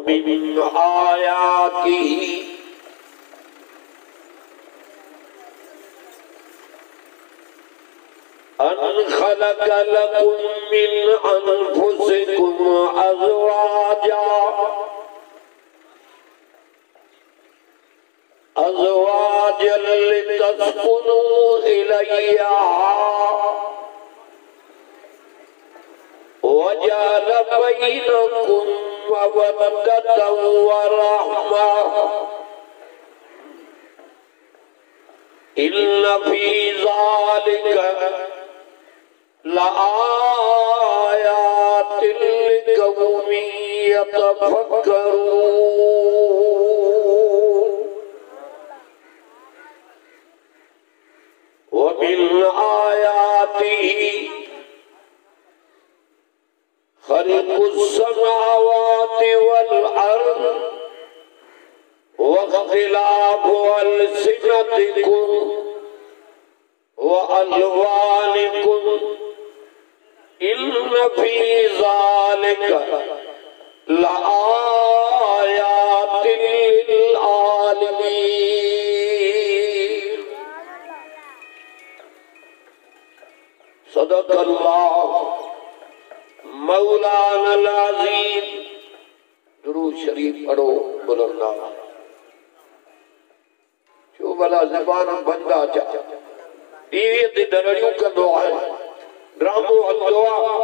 वमिन आयातिही अन खलक लकुम मिन अनफुसिकुम अज़वाजा अज़वाजन लितस्कुनू इलैहा वजअल बैनकुम मवद्दतन व रहमह इन्न फी ज़ालिका लआयातिन लिक़ौमिन यतफ़क्करून व मिन आयातिही खल्क़ुस समावाति वल अर्द व इख्तिलाफु अलसिनतिकुम व अलवानिकुम इन्न फी ज़ालिका लआयातिन लिल आलिमीन। सदक़ल्लाह मौलाना अज़ीम। दुरूद शरीफ पढ़ो बुलंदा जो भला ज़बान बंदा चा टीवी ते दरड़ियूं कंदो आहे ड्रामो हलंदो आहे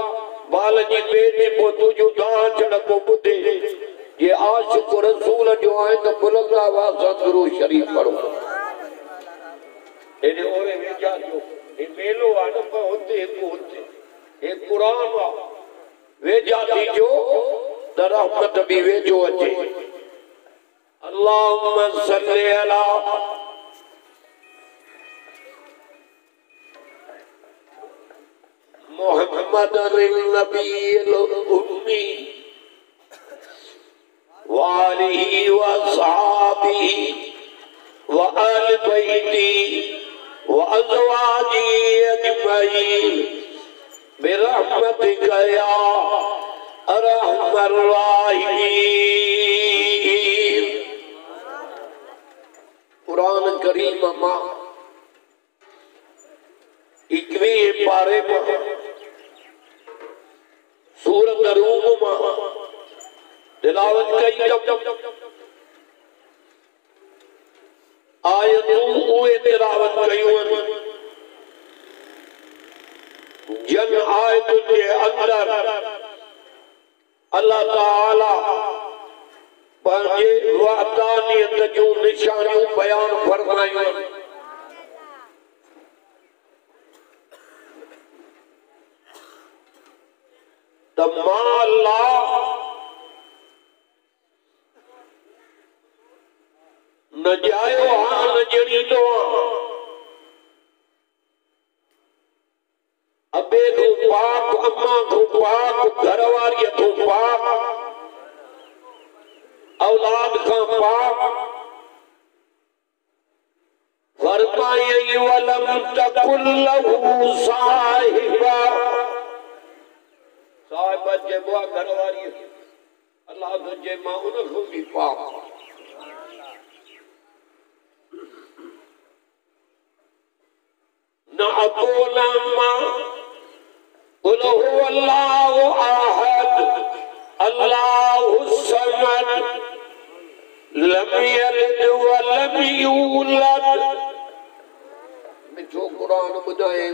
बाल जी पेट पोइ तुंहिंजो दाह चढ़ को ॿुधे जे आशिक़ रसूल जो आहे त बुलंदा आवाज़ सां दुरूद शरीफ पढ़ो। हेॾे ओरे वेझा जो हे मेलो आहे न पर हुते हिकु हुते हे क़ुर आहे वेझा थीजो त रहमत बि वेझो अचे। अल्लाहुम्मा सल्ली अला मुहम्मदिन नबील उम्मी व आलिही व अस्हाबिही व अहल बैती व अज़वाजिही अजमईन बिरहमतिका या अरहमर राहिमीन। कुरान करीम मां 21 पारे में सूरत रूम मां तिलावत कई आयतूं उहे तिलावत कयूं जन आयतुनि जे अंदर अल्लाह ताला पंहिंजे वहदानियत जूं निशानियूं बयान फरमायूं। त मां अल्लाह न जायो हा न जड़ींदो आहियां अबे को पाक अम्मा को पाक घर वारीअ को पाक औलाद का पाक फरमायई वलम तकुल लहू साहिबा साहिबा जेबो घर वारीअ अल्लाह तुझे मां उन को भी पाक न अकोला मां कुल हुवल्लाहु अहद अल्लाहु समद लम यलिद व लम यूलद। मिठो कुरान ॿुधाए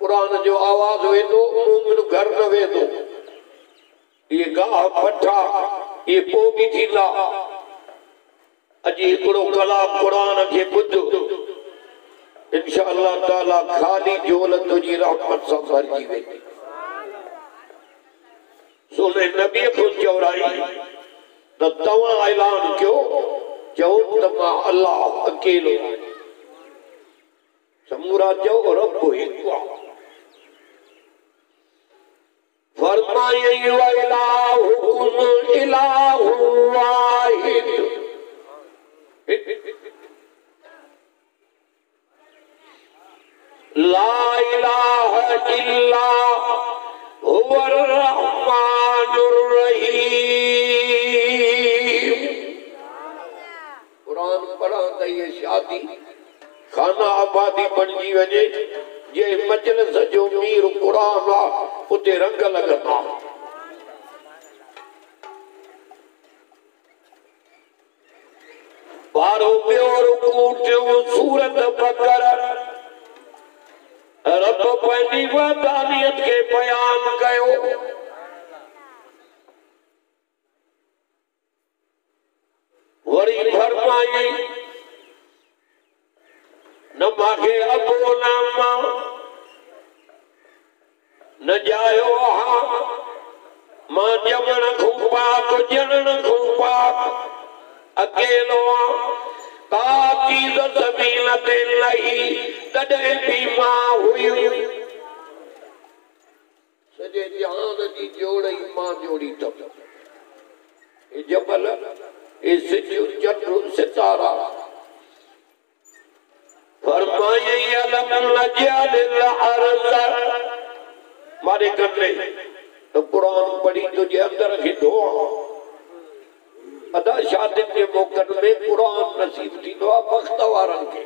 कुरान जो आवाज़ वेंदो मोमिन घर न वेंदो ये गाह पठा ये पोगी थींदा। अॼु हिकिड़ो कलाम कुरान खे ॿुध इंशाअल्लाह ताला खाली झोल तुझी रहमत सां भरिजी वेंदी। सोने नबी को चौराई त तव्हां ऐलान कयो चओ त मां अल्लाह अकेलो समूरा चओ रब हिकु आहे। फरमायई व इलाहुकुम इलाहु वाहिद ला इलाहा इल्ला हुवर रहमानुर रहीम। रंग लगता बारो प्योर कूटियो सूरत बकर रब पंहिंजी वहदानियत के बयान कयो वरी फरमाई न मांगे अबो नामा न जायो हा मां जमण खूपा तो जनन खूपा अकेलो का चीज ज़मीन ते नहीं तॾहिं भी मां हुई सॼे जहान जी जोड़ी मां जोड़ी अथव ये जबल ये सिजु चंद्र सितारा फरमाई अलम नजअल अर्ज़ मारे करने तो कुरान पढ़ी तुझे अंदर खिदो अदा शादी के मौकन में कुरान नसीब थी दो वक्त वारन के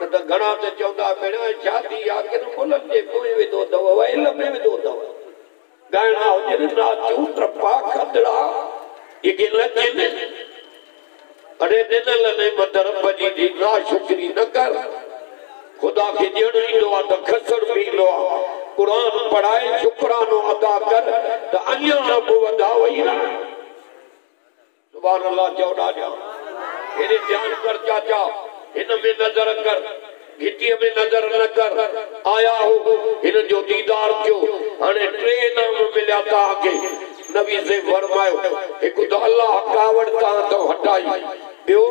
न तो घणा तो चौदा भेणा शादी आ के मुलन जे पोइ विधो दव वैल में विधो दव गाना हो नाचू ट्रपा खदड़ा ये के लचन अरे दिनल ने मदर बजी दी ना शुक्री न कर खुदा के जड़ी दो तो खसर भी लो कुरान पढ़ाए शुक्रानो अदा कर तो अन्य रब वदा वही ना सुभान अल्लाह चौड़ा जा इन्हें ध्यान कर चाचा इनमें नजर कर घिटिया में नजर न कर आया हो इन जो दीदार क्यों हने ट्रे नाम मिला था आगे नबी से फरमायो एक तो अल्लाह कावड़ ता तो हटाई बियो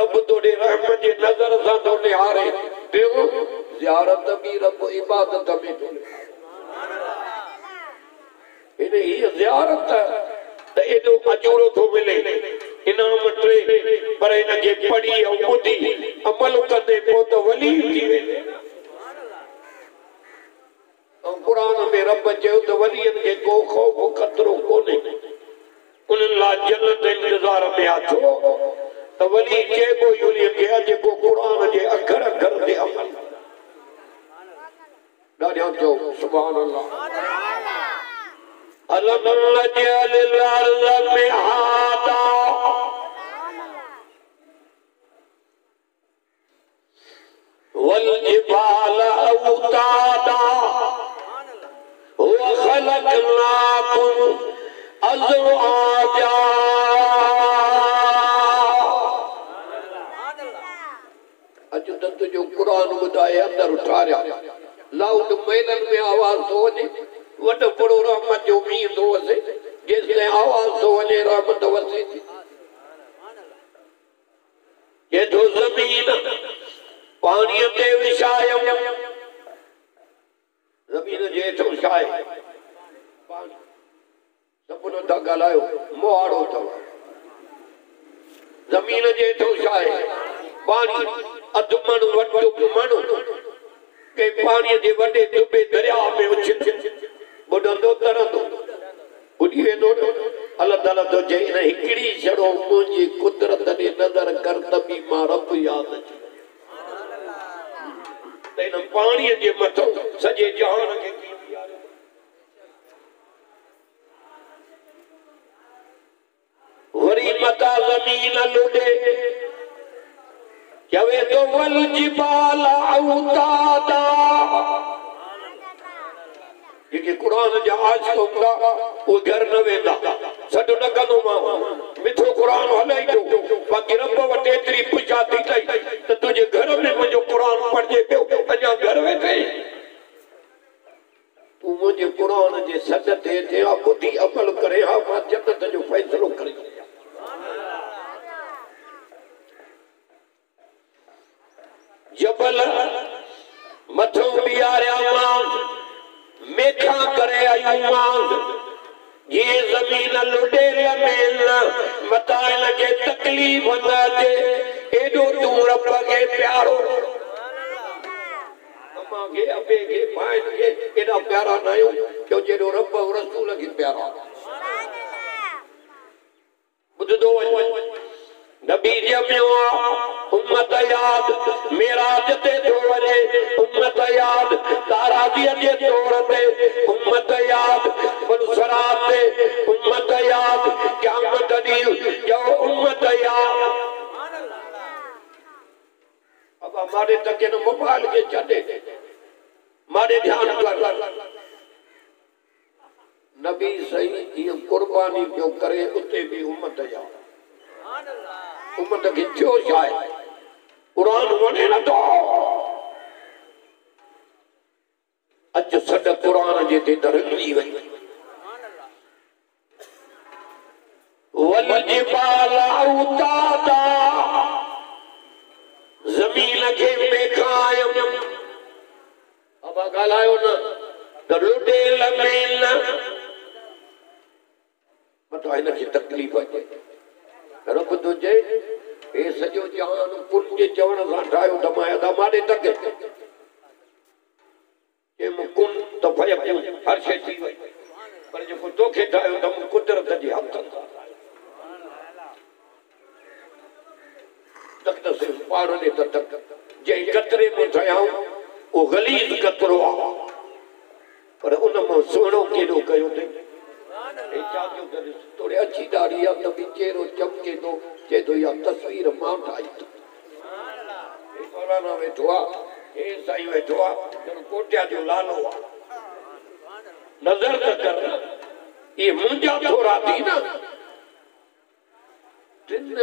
रब तोड़े रहमत जे नजर सा तो निहारे बियो ज़ियारत भी रब इबादत में तो इन्हें ही ज़ियारत तो एडो अजूरो तो मिले इनाम ट्रे पर इनके पढ़ी और बुद्धि अमल करते पो तो वली थी वे और कुरान में रब चयो तो वलियन के को खौफ खतरो कोने उन ला जन्नत इंतजार में आछो तो वली चेबो यूली के अजे को कुरान जे अखर अखर दे अमल दादियो जो सुभान अल्लाह अलम नजअल अर्ज़ मिहादा वल जिबाल औतादा व खलकनाकुम अज़वाजा अज तक जो कुरान बुधाए अंदर उठारिया लाउड मेलन में आवाज तो वने वड बड़ो रहमत जो मी दो से जैसे आवाज तो वने रहमत वसे ये तो जमीन पानी ते विशायम जमीन जे तो शाय पानी सपनो ता गलायो मोहाड़ो तो जमीन जे तो शाय पानी अधमण वटो मण के पानी जे वडे दुबे दरिया में उछल बुडंदो तरंदो बुडी वेंदो अल्लाह ताला तो चई न हिकड़ी छड़ो मुंहिंजी कुदरत ने नज़र कर तभी मां रब याद अचे त इन पाणीअ जे मथो सॼे जहान खे वरी मता ज़मीन लुॾे चवे तो वल जिबाल औतादा ये कुरान जा आशिक़ हूंदा वो घर न वेंदा सॾु न कंदो मां मिठो कुरान हलाई थो बाक़ी रब वटि एतिरी पुछा थी अथई त तुंहिंजे घर में मुंहिंजो कुरान पढ़िजे पियो अञा घर वेठे तूं मुंहिंजे कुरान जे सॾ ते अचे हा ॿुधी अमल करे हा मां जन्नत जो फ़ैसिलो करे जबल मथो बीहारिया मां मेखा करे आयु मां ये जमीन लुडे लमेल मता इनके तकलीफ न अचे एडो तू रब के प्यारो अम्मा के अबे के भाई के एडा प्यारा न आयो क्यों जेडो रब और रसूल के प्यारा बुध दो नबी जमियो उम्मत याद मेराज ते थो वञे उम्मत याद ताराज़ीअ जे तौर ते उम्मत याद फुलसरात ते उम्मत याद क़यामत ॾींहुं जो उम्मत याद अब हमारे तक न मोबाइल के छॾे मारे ध्यान कर नबी सही ये कुर्बानी जो करे उते भी उम्मत याद उम्मत के थियो शायद कुरान वणे न तो अज सद कुरान जे ते दरली वई वल जिबाल औतादा जमीन के मेखायम अब गालायो न त लुटे लमेन मतो इन की तकलीफ है रब तुझे ए सजो जान पुंज चवण सां ठाहियो त मां अदा माॾे तक के मुकुन तो भय हर शइ थी वई पर जेको तोखे ठाहियो त मूं कुदरत जे हथ तक त सिर्फ़ पाण ने त तक जंहिं कतरे में ठहियाऊं उहो गलीज़ कतरो आहे पर उन मां सुहिणो केॾो कयो अथई थोड़े अच्छी दाढ़ी है तभी चेहरो चमके तो चे तो या तस्वीर मां ठाई तो मौलाना वेठो ए साईं वेठो जन कोटिया जो लालो नजर त कर ये मुंजा थोड़ा थी ना जिन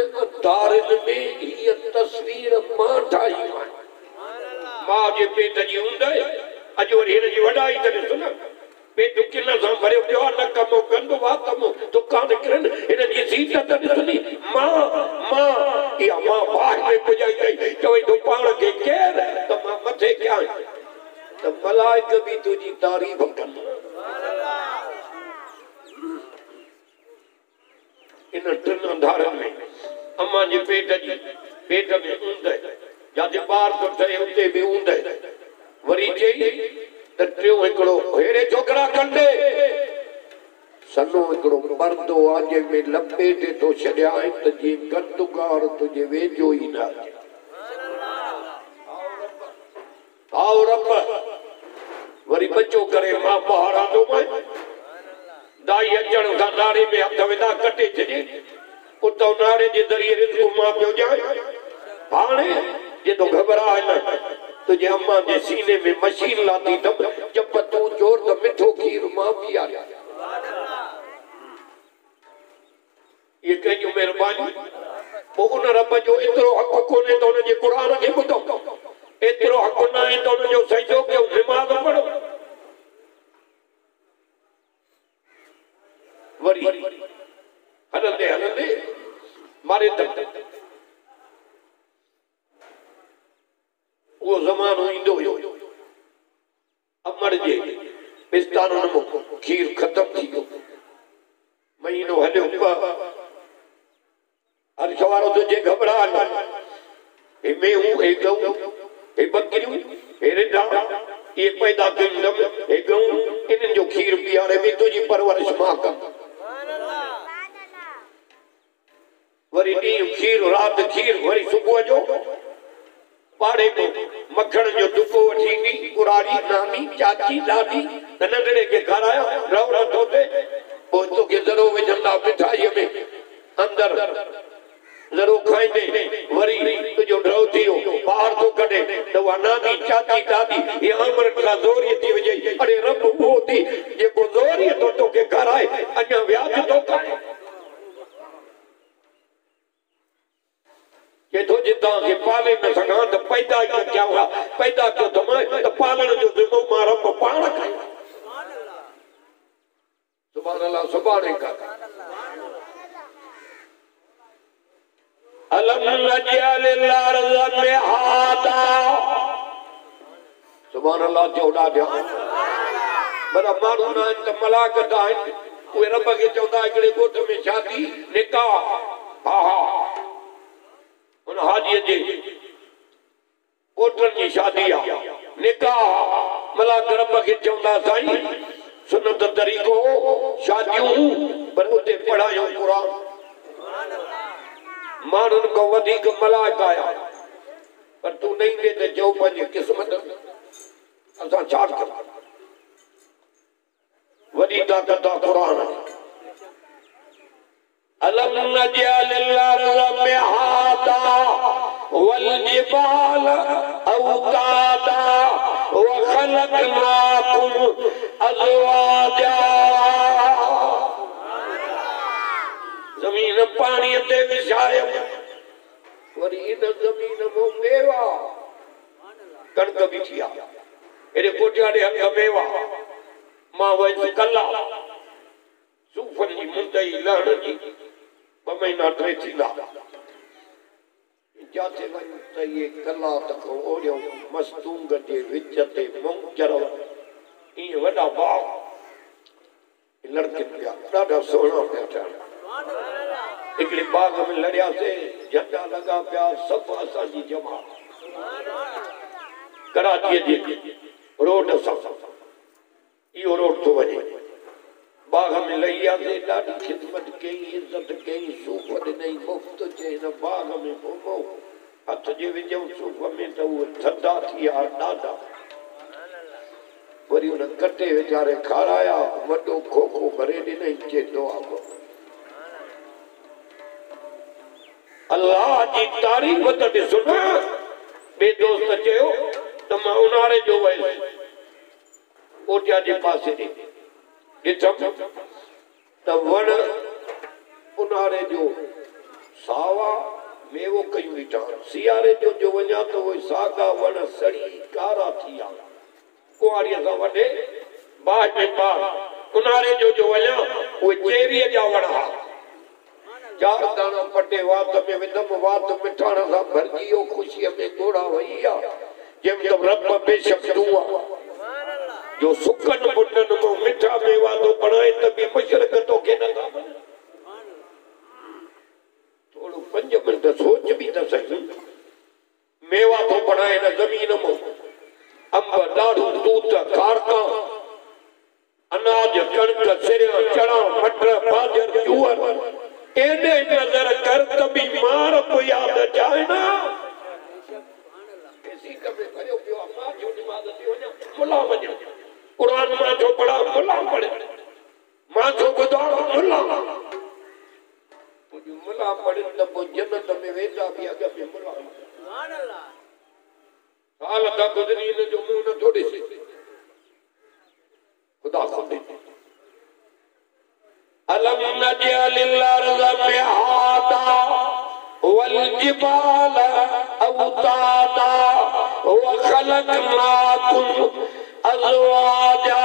तारिन में ये तस्वीर मां ठाई मां जे पेट जी हुंदे अज वरी हिन जी वडाई त सुन पेट किन सां भरियो पियो न कमो गंदो वातमो दुकान किरन इन जी सीट त ॾिसनी मां या मां बाहर में पुॼाई गई चवे तो पाण के केर त मां मथे कयां त मलाइक भी तुझी तारीफ कन इन टिन अंधारनि में अम्मा जे पेट में ऊंदे जाते ॿार तो ठहे उते भी ऊंदे वरी चई टियों हिकिड़ो हेड़े छोकरा कंदे सनो हिकिड़ो पर्दो आजे में लपेटे तो छॾिया त जी गंदुकार तुझे वेझो ई न अचे आओ रब वरी बचो करे मां ॿाहिरि आंदो मैं दाई अचण खां नारे में हथ विधा कटे छॾे उतो नारे जे ज़रिए रिज़्क़ मां पियो ॼाए हाणे जे तो घबराए न तुझे अम्मा जे सीने में मशीन लाती तब जब तू जोर तो मिठो खीर मां पिया ये कहियो मेहरबानी वो उन रब जो एतिरो हक़ कोन्हे त उन जे क़ुरान खे ॿुधो एतिरो हक़ न आहे त उन जो सजदो कयो नमाज़ पढ़ो वरी हलंदे हलंदे मारे तक वो ज़मानो ईंदो हुयो अमर जे पिस्ताननि में खीर ख़त्म थी वियो महीनो हलियो हर सवारो तुझे घबराहट हे मेहूं हे गऊं हे बकरियूं हे रिढा ये पैदा कयूं हे गऊं इन्हनि जो खीर पीआरे भी तुझी परवरिश मां कम वरी ॾींहुं खीर राति खीर वरी सुबुह जो पाड़े को मखण जो दुको वठी नी कुरारी नानी चाची दादी नंढड़े के घर आयो रव रथो थे पोइ तोखे ज़रो विझंदा मिठाईअ में अंदर ज़रो खाईंदे वरी तुंहिंजो ड्रव थी वियो ॿाहिरि थो कढे त उहा नानी चाची दादी इहा अमृत खां ज़ोरीअ थी विझई अड़े रब उहो थी जेको ज़ोरीअ थो तोखे खाराए अञा व्याज थो खाए ये तो जिता के पाले न सका तो पैदा ही क्या हुआ पैदा क्यों तुम्हें तो पालन जो जिम्मो मारा को पाण का सुभान अल्लाह सुभान का अलम नजल अर्ज़ में हादा सुभान अल्लाह जोड़ा ध्यान बड़ा माण्हू न त मलाकत आहिनि उहे रब खे चवंदा हिकिड़े ॻोठ में शादी निकाह हा हा उन हाजीअ जे ॻोठनि जी शादी आहे निकाह मलाक रब खे चवंदा साईं सुनत तरीक़ो शादियूं पर उते पढ़ायूं क़ुरान मानुन को वधिक मलाइका आया पर तू नहीं दे तो जो पंहिंजी किस्मत असां छा कयूं वॾी ताक़त आहे क़ुरान अलम नजअलिल अर्ज़ मिहादा वल जिबाल औतादा व खलक़नाकुम अज़वाजा जमीन पानी ते विछायो वरी इन जमीन मो मेवा कणक बि थी आहे एॾे कोटिया ॾे हंग मेवा मां वयसि कला सूफ़नि जी मुंदई लहण जी 2 महीना 3 थींदा जाते वञ त इहे कला त ओड़ियो मस्तूंग जे विच ते मुंजर ईअं वॾा बाग लड़के पिया ॾाढा सुहिणा पिया ठहनि हिकिड़े बाग में लड़ियासीं झंडा लॻा पिया सभु असांजी जमात कराचीअ जे रोड सां इहो रोड थो वञे बाग में लही वियासीं ॾाढी ख़िदमत कई इज़त कई सूफ़ ॾिनई मुफ़्त चई हिन बाग में घुमो हथ जे विझूं सूफ़ में त उहे थधा थी विया ॾाढा वरी हुन कटे वीचारे खाराया वॾो खोखो भरे ॾिनई चए दुआ करो अल्लाह जी तारीफ़ त ॾिसो न ॿिए दोस्त चयो त मां उन्हारे जो वयुसि कोटिया जे पासे ॾिठमि त वण उन्हारे जो सावा मेवो कयूं ॾिठा सियारे जो वञा त उहे साॻा वण सड़ी कारा थी विया कुंवारीअ सां वॾे बाहि में बाहि उन्हारे जो वञा उहे चेरीअ जा वण हुआ 4 दाणा पटे वात में विधमि वात मिठाण सां भरिजी वियो ख़ुशीअ में ॻोड़ा वही विया जंहिंमहिल रब बेशक दुआ जो सुकन बुटन को मिठा मेवा तो बनाए तभी मशरक तो के न था थोड़ो 5 मिनट सोच भी न सकी मेवा तो बनाए न जमीन में अंब दारू दूत कारका अनाज कणक सिरिया चणा मटर बाजर जूअर एडे नजर कर तभी मार को याद जाए ना ऐसी कभी करो पियो अम्मा जो नमाज थी वञा मुला वञा कुरान मां जो पढ़ा मुला पढ़े मां जो ॿुधा मुला मुला पढ़े त पोइ जन्नत में वेंदा बि अॻ में मुला सुभान अल्लाह साल का गुज़री न जो मुंहुं नथो ॾिसे ख़ुदा खुद अलम नजअलिल अर्ज़ मिहादा वल जिबाल औतादा व खलक़नाकुम अज़वाजा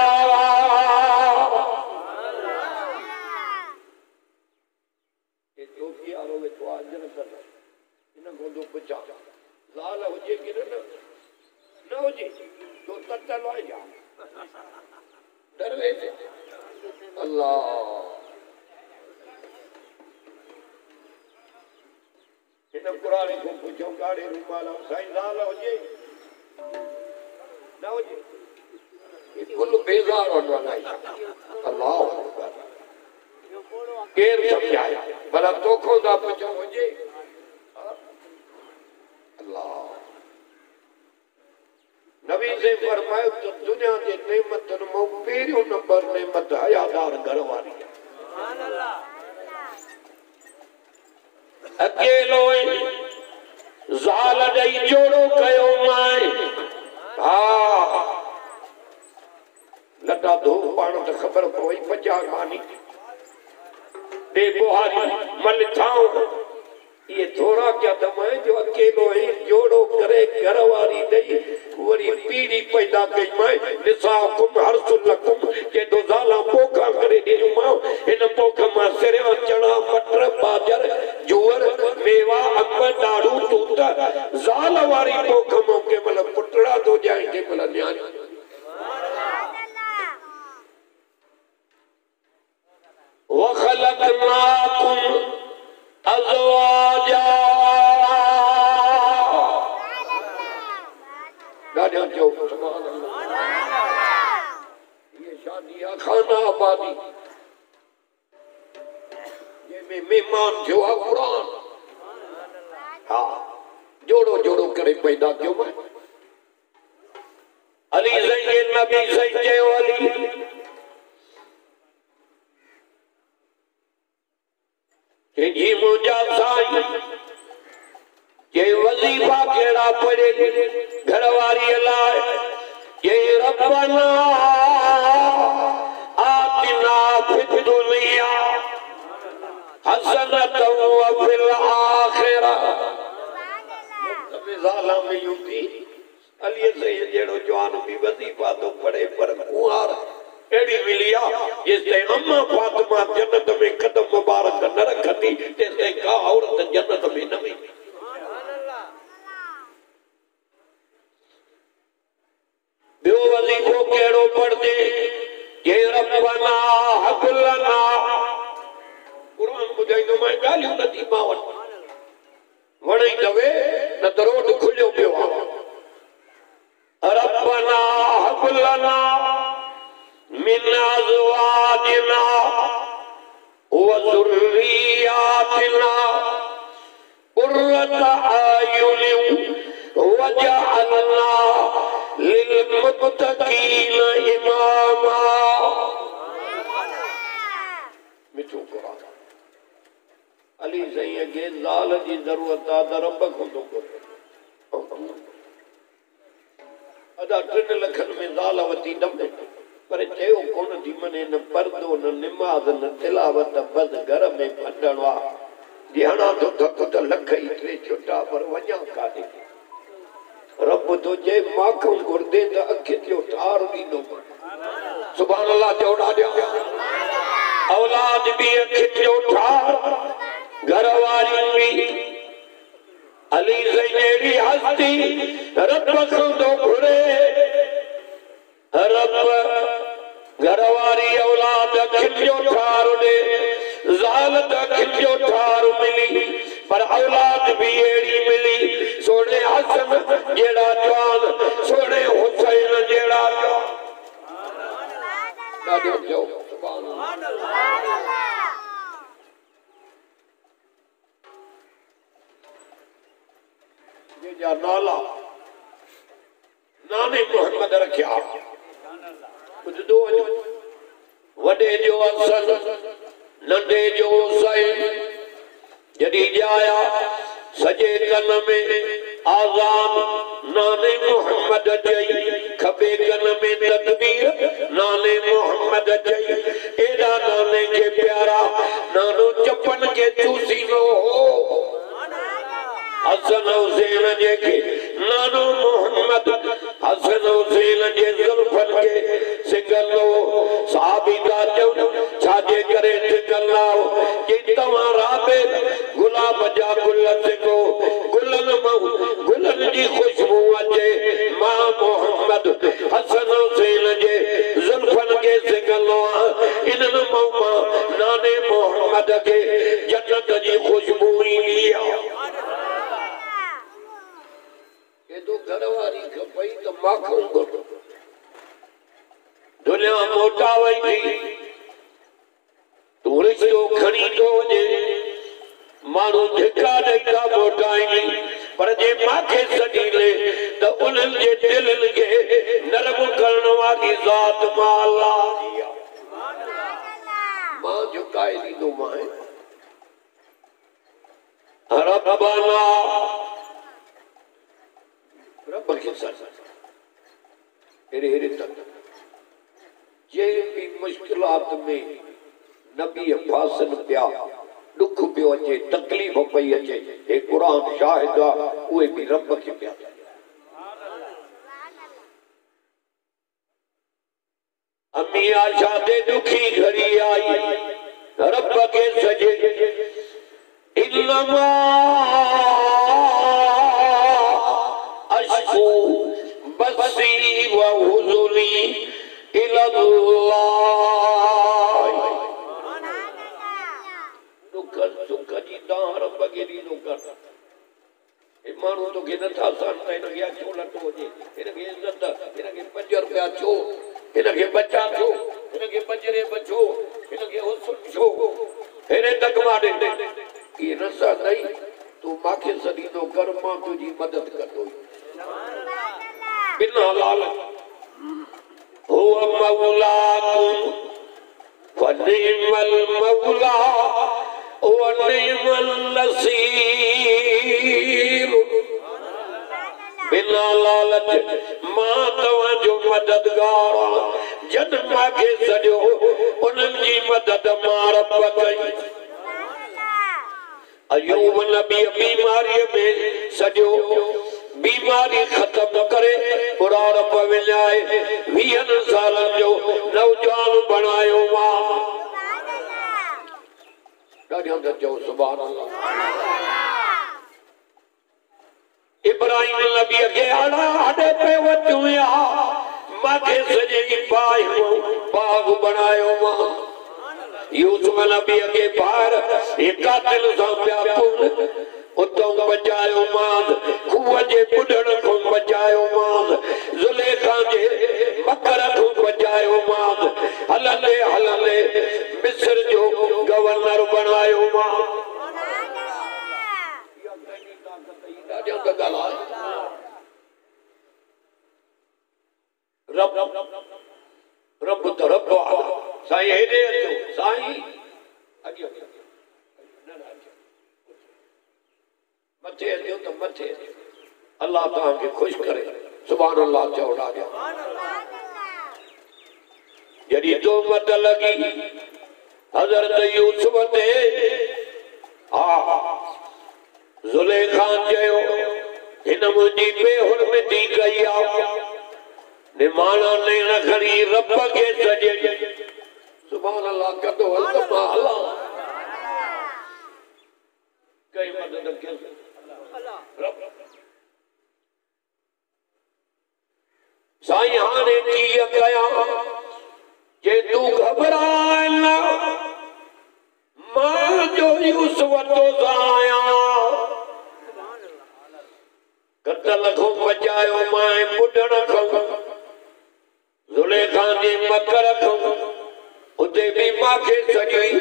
ये जो भी आरो में तो आजन करना इन को दो बचा लाल हो जे कि न हो जे तो तत्ल आ जा डरवे अल्लाह इन कुरान को पूछो गाड़े रुमाला साईं लाल हो जे न हो जे कुल बेजार होने वाला है अल्लाह अकबर केर समझाया भला तो खुदा पूछो मुझे अल्लाह नबी से फरमाया तो दुनिया के नेमतन में पहिरियों नंबर नेमत हयादार घर वाली है सुभान अल्लाह अकेलो ज़ाल ॾेई जोड़ो कयो माए हा लटा धो पाण त ख़बर पई पचा मानी दे बुहारी मन थाओ ये थोड़ा क्या दमाए जो अकेलो है जोड़ो करे घर वाली दई वरी पीड़ी पैदा कई माए निसाकुम हरसुलकुम के दो ज़ाला पोखा करे ॾियूं मां इन पोख मां सिरिया चणा मटर बाजर जूअर मेवा अंब ॾाढ़ू तूत ज़ाल वारी पोख मां केमल पुटड़ा तो जाए केमल न्याणी वखलकनाकुम अज़वाजा गाड़ियों जो सुभान अल्लाह ये शादी खाना आबादी ये में मेहमान जो कुरान जोड़ो जोड़ो करे पैदा क्यों मैं अली सही नबी सही चयो अली जी मुझा साईं ये वजीफा केड़ा पड़े घरवारी लाए ये रब्बना आतिना फिद दुनिया हसनतन व फिल आखिरह मिसाला में यूं अली से जेड़ो जवान भी वजीफा तो पढ़े पर कुआर एड़ी मिलिया जिससे अम्मा फातिमा जन्नत में कदम मुबारक न रखती जैसे का औरत जन्नत में न मिली बियो वजीफो केड़ो पढ़ दे ये रब्बना हब लना कुरान बुझाइंदो मैं गालियों नथी मावन वणे दवे न त रोड खुलियो पियो रब्बना हब लना मिन अज़वाजिना व ज़ुर्रियातिना क़ुर्रता अयुनिन वजअलना लिलमुत्तक़ीन इमामा मिठो कुरान अली सही के ज़ाल जी ज़रूरत आ त रब खुदो अदा 3 लखन में ज़ाल वती दम पर चयो कोन थी मने न पर्दो न निमाज़ न तिलावत बस घर में फंडणवा ध्याना तो थक त लख ई 3 छुटा पर वञा काॾे रब तो जे माखूं घुरदे त अख जो ठार ॾींदो सुभान अल्लाह चौड़ा ॾिया औलाद भी अख जो ठार घर वारी भी अली ज़ैनेड़ी हस्ती रब खुदो घुरे रब घरवारी औलाद खिलियो ठार दे ज़ाल खिलियो ठार मिली पर औलाद भी एड़ी मिली सोने हसन जेड़ा जवान सोने हुसैन जेड़ा ॾाढो जो सुभान अल्लाह ये जा नाला नाने मोहम्मद रखिया दो वडे जो असल नंढे जो हुसैन जॾी जाया सजे कन में आज़ान नाने मोहम्मद जई खबे कन में तकबीर नाने मोहम्मद जई एड़ा नाने के प्यारा नानो चपन के चूसीनो हो हसन हुसैन जे के नानो मोहम्मद हसन हुसैन जे जुल्फन के सिंगलो साहबी का चौन छाजे करे सिंगलाओ कि तव्हां राबे गुलाब जा गुल सिंगो गुलन मऊ गुलन जी खुशबू अचे मां मोहम्मद हसन हुसैन जे जुल्फन के सिंगलो इनन मऊ मां नाने मोहम्मद के जन्नत जी खुशबू ईंदी आहे तो घरवारी खपई तो माखूं घुर दुनिया मोटा वई थी तू रिश्तो खणी तो वञे माण्हू धिका ॾेई था मोटाइनि पर जे माखे सॾीले त उन्हनि जे दिलनि खे नरम करण वारी ज़ात मां अल्लाह जी आहे मां झुकाए ॾींदोमांइ रब्बना रब के साथ हेरे हेरे तक जे भी मुश्किलात में नबी फासन पिया दुख पियो अचे तकलीफ़ पई अचे हे कुरान शाहिद आहे उहे भी रब के पिया अम्मी आशा ते दुखी घड़ी आई रब के सजे इल्लमा बसी व हुज़ुनी इलल्लाह दुख सुख जी दार बगेरी नो कर ए मानो तो के नथा सन त इन के अचो लटो होजे इन के इज्जत इन के 5 रुपया छो इन के बच्चा छो इन के बजरे बचो इन के हुस्न छो हेरे तक माडे ये नसा नहीं तू माखे सदीनो कर मां तुझी मदद करदो बिना लालच हुआ मौलाकुम वनिमल मौला वनिमल नसीर बिना लालच मां तव्हां जो मददगार जद माखे सॼो उन्हनि जी मदद मां रब कई अयूब नबी बीमारी में सॼो बीमारी खत्म करे पूरा रब विञाए 20 सालनि जो नौजवान बणायो मां ॾाढो त चओ सुभान अल्लाह इब्राहिम नबी के आड़ा हॾे पे वचुया माखे सॼे बाग बनायो मां यूसुफ नबी के बाहर एक कातिल सां पिया उतों बचायो मां खूह जे बुढ़ण को बचायो मां ज़ुलेखा जे मकर को बचायो मां हलंदे हलंदे मिस्र जो गवर्नर बनायो मां रब रब तो रब साईं हेॾे अचो साईं अॻियो मथे अचो तो मथे अल्लाह तव्हांखे ख़ुशि करे सुभान अल्लाह चओ ॾाढा जॾहिं तोहमत लॻी हज़रत यूसुफ ते हा ज़ुलेखा चयो हिन मुंहिंजी बेहुरमती कई आहे निमाणा नेण खणी रब खे सॼे सुभान अल्लाह कदो हल त मां हलां कई मदद कयो साईं हाणे कीअं कयां जे तूं घबराए न मां जो यूसुफ तो आहियां कतल खां बचायो मां बुढ़ण खां ज़ुलेखा जे मकर खां उते बि मांखे सॼी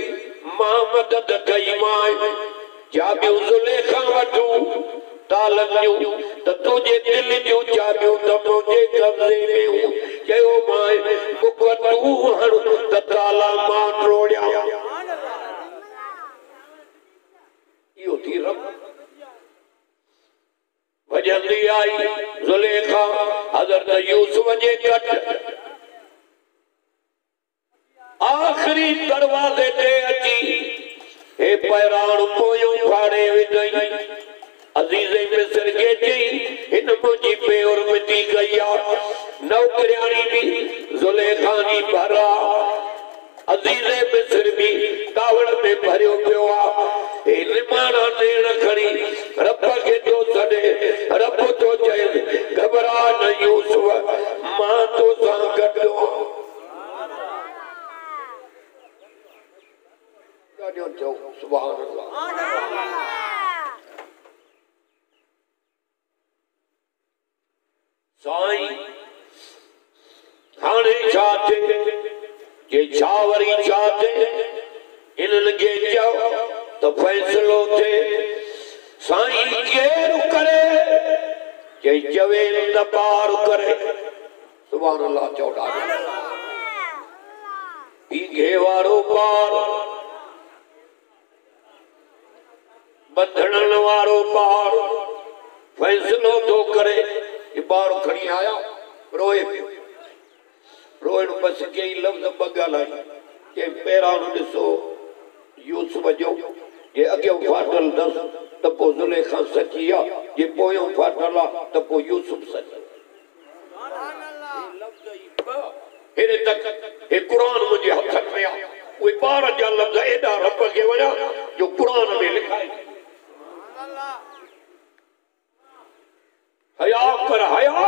मां मदद कई मां चाबियूं ज़ुलेखा वठूं तालनियूं त तुंहिंजे दिल जूं चाबियूं त मुंहिंजे कब्ज़े में चयो मां मुख तूं हण त ताला मां टोड़ियां इहो थी रब भॼंदी आई ज़ुलेखा हज़रत यूसुफ जे कट आखिरी दरवाज़े ते अची हे पैराण पोयूं फाड़े विधई अज़ीज़े मिस्र खे चई हिन मुंहिंजी बेहुरमती कई आहे नौकरियाणी बि ज़ुलेखा जी भरा अज़ीज़े मिस्र बि कावड़ में भरियो पियो आहे हे निमाणा नेण खणी रब खे थो सॾे रब थो चए घबरा न यूसुफ मां तोसां गॾु आहियां सुभान अल्लाह साईं हाणे छा थिए जे छा वरी छा थिए इन्हनि खे चओ त फ़ैसिलो थिए साईं केरु करे चई चवे त पार करे सुभान अल्लाह चओ ॾाढो पीघे वारो पार बंधण वारो पार फ़ैसिलो थो करे बार खणी आया रोए पियो रोइण बस कई लफ़्ज़ ॿ ॻाल्हाई के पहिरां ॾिसो यूसुफ जो जे अॻियों फाटल अथसि त पोइ ज़ुलेखा सची आहे जे पोयों फाटल आहे त पोइ यूसुफ सची हेॾे तक हे क़ुर मुंहिंजे हथनि में आहे उहे ॿार जा लफ़्ज़ एॾा रब खे वञा जो क़ुर में लिखाए हया कर हया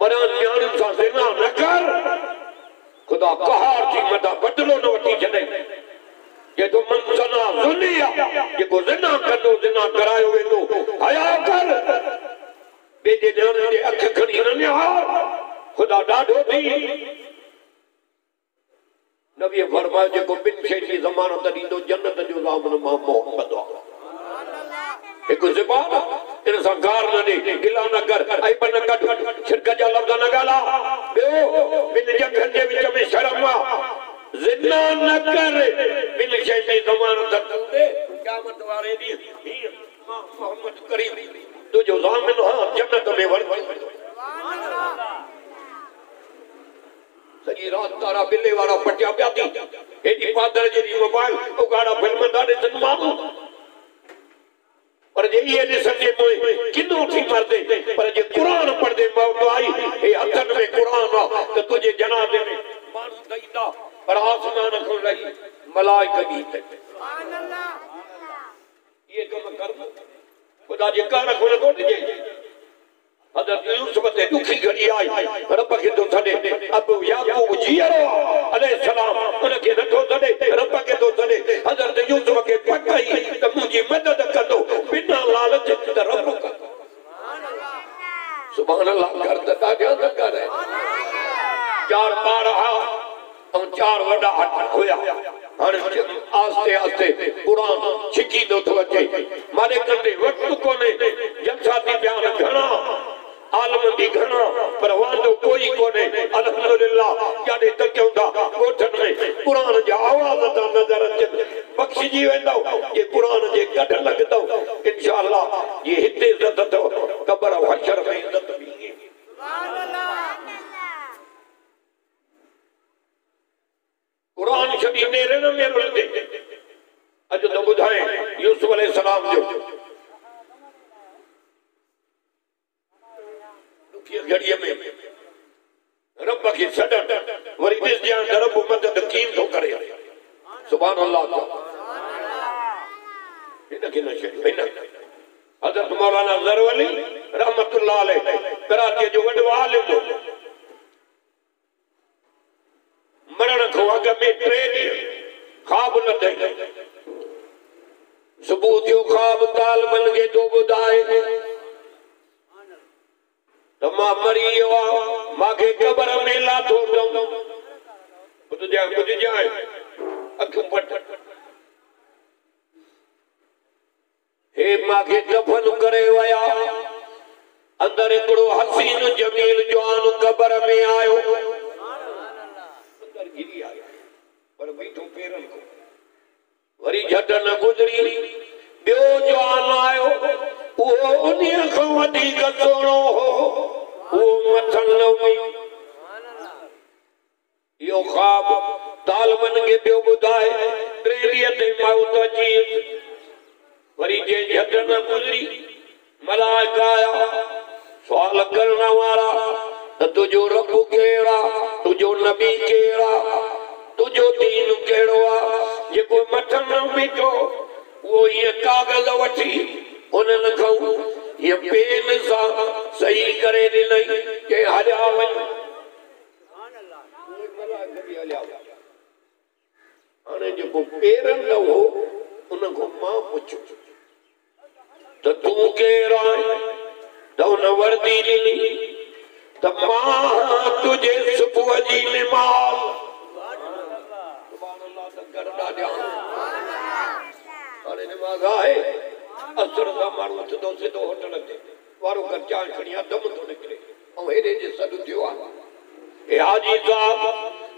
बड़ा न्याणियुनि सां ज़िना न कर खुदा कहार जी मदा बदलो न वठी छॾे जेको मन सना ज़ुनी आहे जेको ज़िना कंदो ज़िना करायो वेंदो हया कर ॿिए जे न्याणे जे अख खणी न निहार खुदा ॾाढो थी नबी फरमायो जेको ॿिनि शयुनि जी ज़मानत ॾींदो जन्नत जो ज़ामन मां मोहम्मद आहे एक ज़बान इन सा गार न दे गिला न कर आई बन कट छिरक जा लफ्ज़ न गाला बियो बिन जंगल जे विच में शर्म जिन्ना न कर बिन शय में ज़मान दे क़यामत वारे दी मोहम्मद करीम तुझो ज़ामिन हां जन्नत में वर सुभान अल्लाह सॼी रात तारा बिल्ले वारा पटिया पिया थी एडी पादर जी मोबाइल उगाड़ा फिल्म दाड़े सन मानू पर जे ये ॾिसंदे पोइ किनो थी मरदे पर जे कुरान पढ़दे मौत आई हे हथन में कुरान आ त तुझे जनाज़े में मानू दैंदा पर आसमान खां रही मलाइका भी सुभान अल्लाह ये कम कर खुदा जे कार खोल तो ॾिजे हज़रत यूसुफ ते दुखी घड़ी आई रब के तो छॾे अबू याकूब जीरो अलैहिस्सलाम उनके नथो छॾे रब के तो छॾे हज़रत यूसुफ के पकई त मुंहिंजी मदद कंदो बिना लालच त रब का सुभान अल्लाह कर त ॾाढा त कर चार ॿार और चार वॾा हुया हाणे आस्ते आस्ते कुरान छिकी दो तो अचे माने कंदे वक्त कोने जलसा थी बयान घणा आलम भी घणा पर वांदो कोई कोने अल्हम्दुलिल्लाह जाडे तक हुंदा कोठन में कुरान जा आवाज ता नजर अचे बख्शी वेंदो ये कुरान जे कढ लगदो इंशाअल्लाह ये हिते इज्जत तो कब्र हशर में इज्जत भी सुभान अल्लाह कुरान शबी मेरे न मेरे दे अज तो बुधाए यूसुफ अलैहिस्सलाम जो घड़िया में रब के सडन वरी दिस जान रब मदद कीम तो करे सुभान अल्लाह इन के नशे इन हजरत मौलाना ज़रवली रहमतुल्लाह अलैह कराची जो वडो आलिम मरण को अग में 3 ॾींहं ख्वाब न थे सुबह जो ख्वाब ताल बन के तो बुधाए तो मां मरी वियो मांखे कब्र में लाथो बुध जाए अखियूं पट हे मांखे दफन करे वया अंदर हिकिड़ो हसीन जमील जवान कब्र में आयो अंदर गिरी आयो पर बीठो पेरन को वरी झट न गुजरी ॿियो जवान आयो वो उन्हीं खां वधीक सोणो हो वो मथन न हुई यो ख्वाब ताल बन के ॿियो ॿुधाए 3 ॾींहं ते मौत अची वरी जे झट न गुज़री मलाइका आया सवाल करण वारा त तुझो रब कहिड़ा तुझो नबी कहिड़ा तुझो दीन कहिड़ो आहे जेको मथन न बीठो वो ये कागज वठी उन्हनि खां ये पेन सा सही करे ॾिनई के हलिया वञ हाणे जेको पेरन न हो उन खां मां पुछो त तूं केरु आहीं त उन वर्दी ॾिनी त मां तुझे सुबुह जी निमाज़ सुभान अल्लाह त करदा ॾियां हाणे निमाज़ आहे असर दा माण्हू सिधो सिधो होटल ते वारो कर चांहि खणी दम थो निकिरे ऐं हेॾे जे सॾु थियो आहे हे हाजी साहब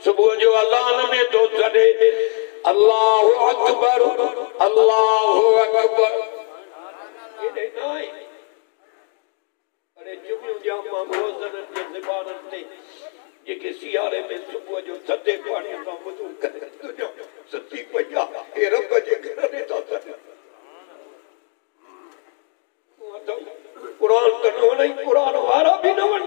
सुबुह जो अज़ान में थो छॾे अल्लाहु अकबर अल्लाहु अकबर हेॾे न आहे अरे जुमियूं जाम रोज़ननि जे ज़बाननि ते जेके सियारे में सुबुह जो थधे पाणीअ सां वुज़ू करे सती पई आहे हे रब जे घर में था छॾनि कुरान तो न वही कुरान वारा भी न वन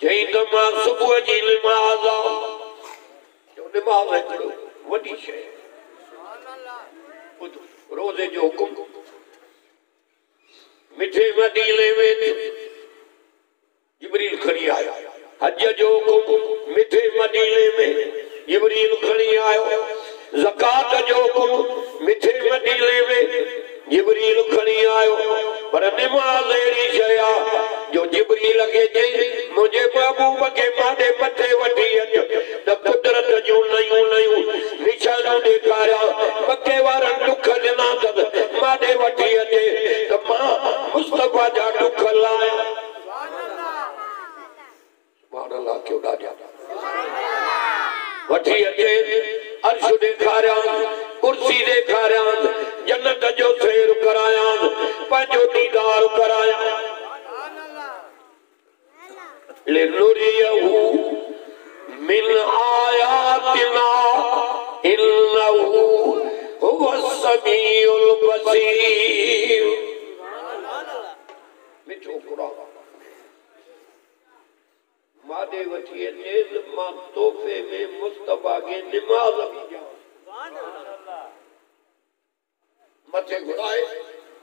जई त मां सुबुह जी नमाज़ जो नमाज़ हिकिड़ो वॾी शइ रोज़े जो हुकुम मिठे मदीने में जिब्रील खणी आयो हज जो हुकुम मिठे मदीने में जिब्रील खणी आयो ज़कात जो हुकुम मिठे मदीने में जिब्रील खणी आयो पर निमाज़ अहिड़ी शइ आहे जो जिब्रील खे चई मुंहिंजे महबूब खे माॾे मथे वठी अच त कुदरत जूं नयूं नयूं निशानियूं ॾेखारियां पके वारनि दुख ॾिना वठी अचे अर्श ॾेखारियां कुर्सी ॾेखारियां जन्नत जो सैर करायां पंहिंजो दीदार करायां लिनुरियहु मिन आयातिना इन्नहु हुवस समीउल बसीर मिठो कुरान मादे वठी अचे मां तोहफे में मुस्तफा के नमाज भी ॾियां मथे घुराए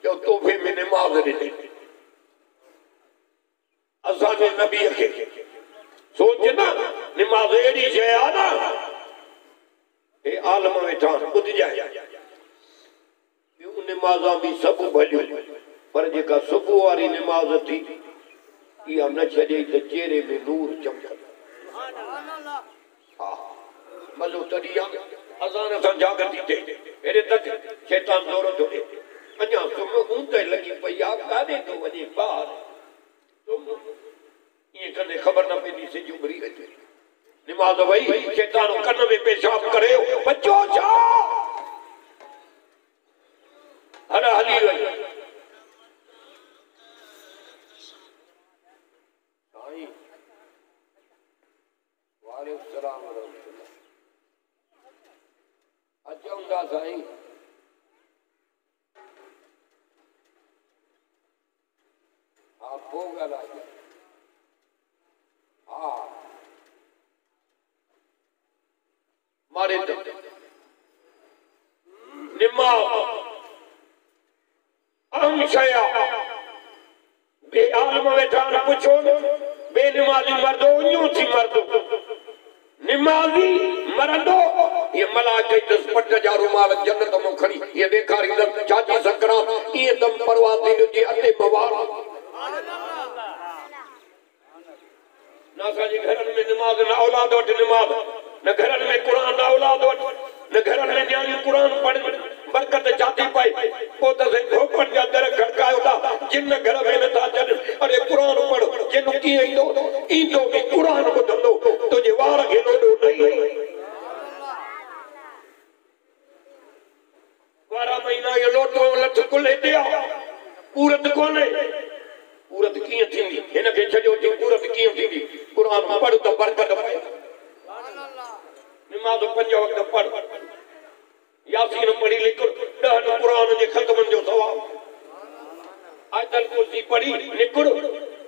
जो तोहफे में नमाज ॾिनी असांजे नबी खे सोच न नमाज अहिड़ी शइ आहे न हे आलम वेठा ॿुधजाए ॿियूं नमाज़ां बि सभु भॼियूं पर जेका सुबुह वारी नमाज थी इहा न छॾे त चेहरे में नूर चमकंदो हा मज़ो तॾहिं आहे अज़ान सां जागती थिए हेॾे तक शैतान ज़ोर थो ॾिए अञा सुम्ह ऊंद लॻी पई आहे काॾे थो वञे ॿाहिरि इएं कंदे ख़बर न पवंदी सिज उभरी अचे नमाज़ वई शैतान कन में पेशाब करे बचो छा हल हली वई अचूंगा साईं हा पोइ ॻाल्हाए हा मारे निमाज़ अहम शइ आहे बे आलम वेठा न पुछो बेनिमाज़ी मरदो यूं थी मरदो निमाज़ी मरंदो ये मलाइके दस पट जा रुमाल जन्नत में खड़ी ये बेकारी दम चाची सकरात ये दम परवाती जे अते बवार ना साजी घरन में नमाज ना औलाद वट नमाज न घरन में कुरान ना औलाद वट न घरन में न्याणी कुरान पढ़ बरकत जाती पाई ओ त से खोपन जा दर खड़कायो था जिन घर में नथा जन अरे कुरान पढ़ जिन की ईंदो भी कुरान ॿुधंदो तुझे वार खे लोॾो नहीं 12 महीना ये लोटो लठ कुले दिया पूरत कोने पूरत कीअं थींदी हिन खे छॾियो थी पूरत कीअं थींदी कुरान पढ़ त बरकत पए नमाज़ 5 वक़्त पढ़ यासीन पढ़ी लिख 10 कुरान जे ख़त्मन जो सवाब आयतल कुर्सी पढ़ी निकुर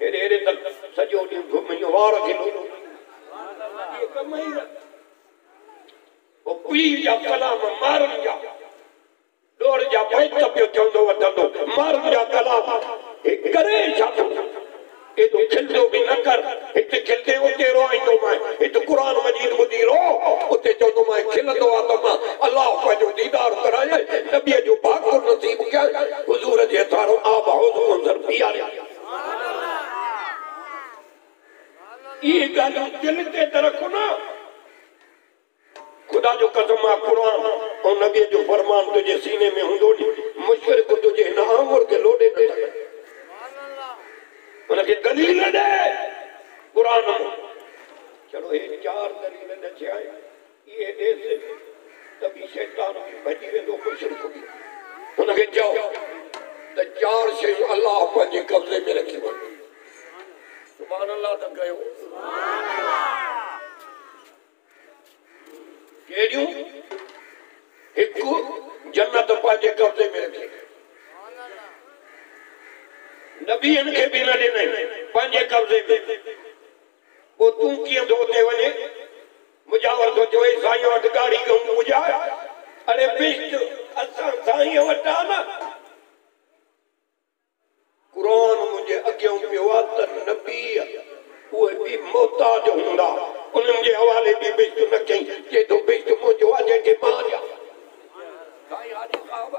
हेरे हेरे तक सॼो ॾींहुं घुमियो वार खे लोॾो ये कम ई न ओ पीर जा कलाम मारन जा डोर जा बैत पियो चवंदो वठंदो मारन जा कलाम हे करे छा थो एॾो खिलंदो बि न कर हिते खिलंदे उते रोईंदो मां हिते क़ुरान मजीद ॿुधी रो उते चवंदो मां खिलंदो आहे त मां अलाह पंहिंजो दीदार कराए नबीअ जो भाकुर नसीब कयां हुज़ूर जे हथां आब हौज़ मंज़र पीआरिया इहे ॻाल्हियूं दिल ते त रखो न खुदा जो कसम आहे कुरान ऐं नबीअ जो फरमान तुंहिंजे सीने में हूंदो नी मुशरिक तुंहिंजे हिन आंगुर खे लोॾे न उनखे दलील ॾे कुरान में चलो हे 4 दलील ॾिया इहे ॾेस त बि शैतान भॼी वेंदो मुशरिक बि उनखे चओ त 4 शयूं अलाह पंहिंजे कब्ज़े में रखी वठो सुभान अल्लाह त कयो कहिड़ियूं हिकु जन्नत पंहिंजे कब्ज़े में रखी नबीअन खे बि न ॾिनई पंहिंजे कब्ज़े में पोइ तूं कीअं थो उते वञे मुजावर थो चवे साईं वटि गाड़ी कयूं पुॼाए अरे बिश्त असां साईं वटि आहे न क़ुरान मुंहिंजे अॻियां पियो आहे त नबी उहे बि मोहताज हूंदा उन्हनि जे हवाले बि बिश्त न कई चए थो बिश्त मुंहिंजो आहे जंहिंखे मां ॾियां साईं हाजी साहब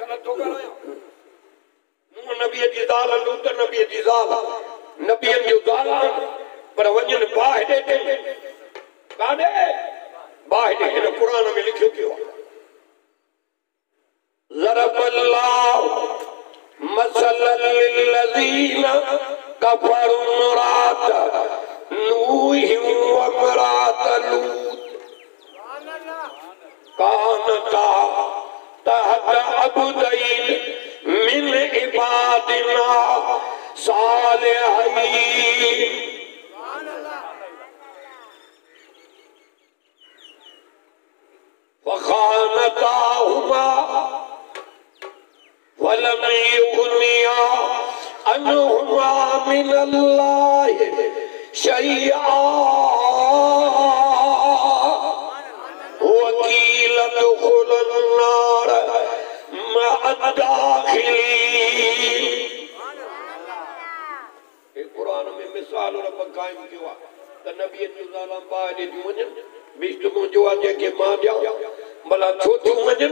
ग़लति थो ॻाल्हायां नबीअ जी ज़ाल लूत नबीअ जी ज़ाल नबीअनि जो ज़ाल पर वञनि बाहि ॾे काॾे बाहि ॾे हिन क़ुरान में लिखियो पियो आहे ज़रबल्लाहु मसलन लिल्लज़ीन कफ़रू इम्राअत नूह व इम्राअत लूत मिनल्लाहि शैआ वकील दुखुलन नार कुरान में मिसाल रब कायम कियो आहे त नबी जो ज़ालम बाहर जो वञनि बिष्ट मुंहिंजो आहे जेके मां ॾियां भला छो थियूं वञनि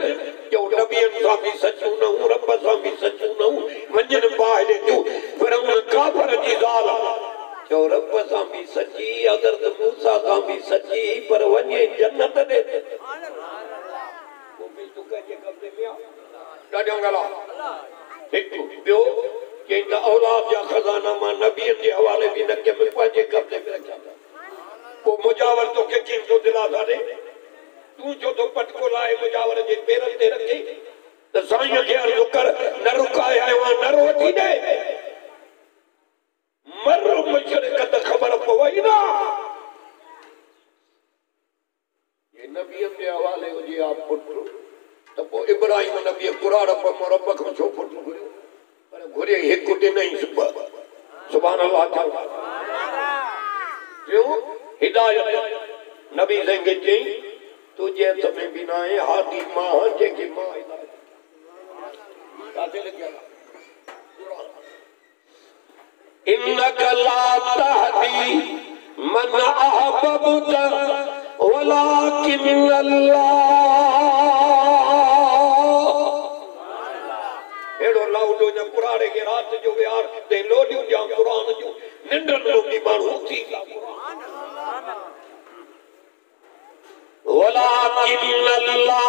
जो नबियनि सां बि सचूं न हूं रब सां बि सचूं न हूं वञनि बाहर थियूं पर उन काफ़र जी ज़ाल जो रब सां बि सची हज़रत मूसा सां बि सची पर वञे जन्नत ॾे वो बिष्ट कंहिंजे कब्ज़े में आहे ॾाढो ॻाल्हि हिकु ॿियो चई त औलाद जा खज़ाना मां नबियनि जे हवाले बि न कंहिं में पंहिंजे कब्ज़े में रखिया पोइ मुजावर तोखे कीअं थो दिलासा ॾे तूं छो थो पटको लाहे मुजावर जे पेरनि ते रखी त साईं खे अर्ज़ु कर न रुकाए आयो आहियां न रोटी ॾे मर मशरिक़ त ख़बर पवई न ये नबियनि जे हवाले हुजे हा पुटु त पोइ इब्राहिम नबीअ कुराड़ रब खां छो पुटु घुरियो पर घुरे हिकु ॾिनई सुभान अल्लाह टियों हिदायत नबी सिंह चई तुझे हथ में बि न आहे हादी मां जेकी मां हिदायत काथे लिखियल आहे इन्नक ला तहदी मन अहबब्त वलाकिन अल्लाह एड़ो लाउडो न कुराड़े के रात जो यार ते लोडियूं जा कुरान जो निंडन लो भी माण्हू थी वलाकिन अल्लाह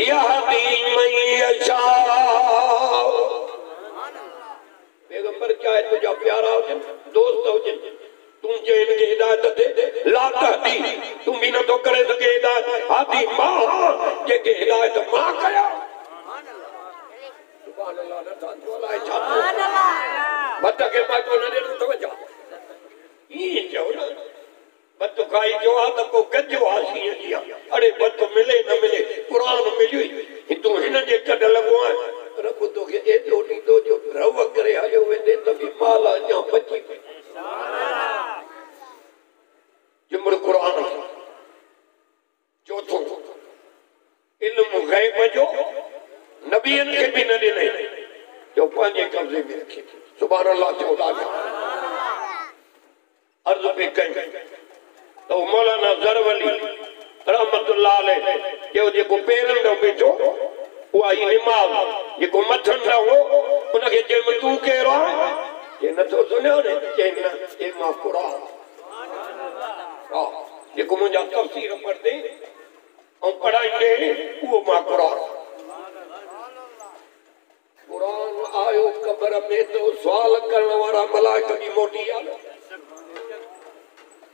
यहदी मन यशा पैगंबर चाहे तुझा प्यारा हुजन दोस्त हुजन तू जे इनके हिदायत दे ला तहदी तू भी न तो करे सके हिदायत हादी मां जेके हिदायत मां कया सुभान अल्लाह न था जोलाए छातो बत के माटो न दे तो वजा ई जो न बत खाई जो आ त को गजो आसी जिया अरे बत मिले न मिले कुरान मिली तू हिन जे कड लगो है रब तो के ए डोटी तो जो रव करे आयो वेंदे त भी माल अञा बची पे जिमड़ कुरान चौथो इल्म गैब जो नबियन के भी न ॾिने जो पंहिंजे कब्ज़े में रखे सुभान अल्लाह चौदा अर्ज़ पे कई तो मौलाना ज़रवली रहमतुल्लाह अलैह जो जेको पेरनि ॾो बीठो उहा ई निमाज़ जेको मथनि ॾो हो उनखे चयो तूं केरु आहे ये नथो सुञो ने चई न ए मां कुरान जेको मुंहिंजा तफ़सीर पढ़ंदे ऐं पढ़ाईंदे उहो मां कुरान कुरान आयो कब्र में तो सवाल करण वारा मलाइक भी मोटी आया